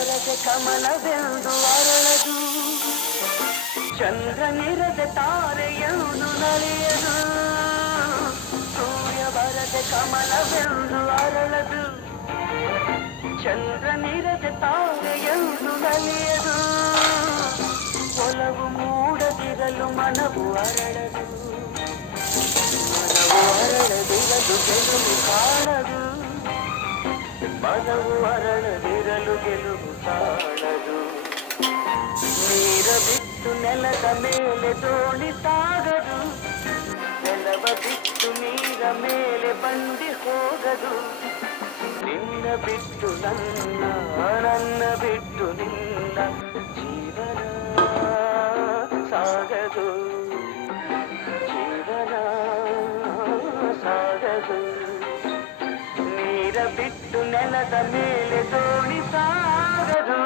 ಬರದೆ ಕಮಲವೆಂದು ಅರಳದು ಚಂದ್ರನಿರದೆ ತಾರೆಯೆಂದು ನಲಿಯದು ಸೂರ್ಯ ಬರದೆ ಕಮಲವೆಂದು ಅರಳದು ಚಂದ್ರನಿರದೆ ತಾರೆಯೆಂದು ನಲಿಯದು ಒಲವು ಮೂಡದಿರಲು ಮನವು ಅರಳದು ಮನವು ಅರಳದಿರಲು ಗೆಲುವು ಕಾಣದು ಮನವು ಅರಳದಿರಲು ಗೆಲುವು ಕಾಣದು ನೀರ ಬಿಟ್ಟು ನೆಲದ ಮೇಲೆ ದೋಣಿ ಸಾಗದು ನೆಲವ ಬಿಟ್ಟು ನೀರ ಮೇಲೆ ಬಂಡಿ ಹೋಗದು ನಿನ್ನ ಬಿಟ್ಟು ನನ್ನ ನನ್ನ ಬಿಟ್ಟು ನಿನ್ನ ಜೀವನ ಸಾಗದು ಜೀವನ ಸಾಗದು ನೀರ ಬಿಟ್ಟು ನೆಲದ ಮೇಲೆ ದೋಣಿ ಸಾಗದು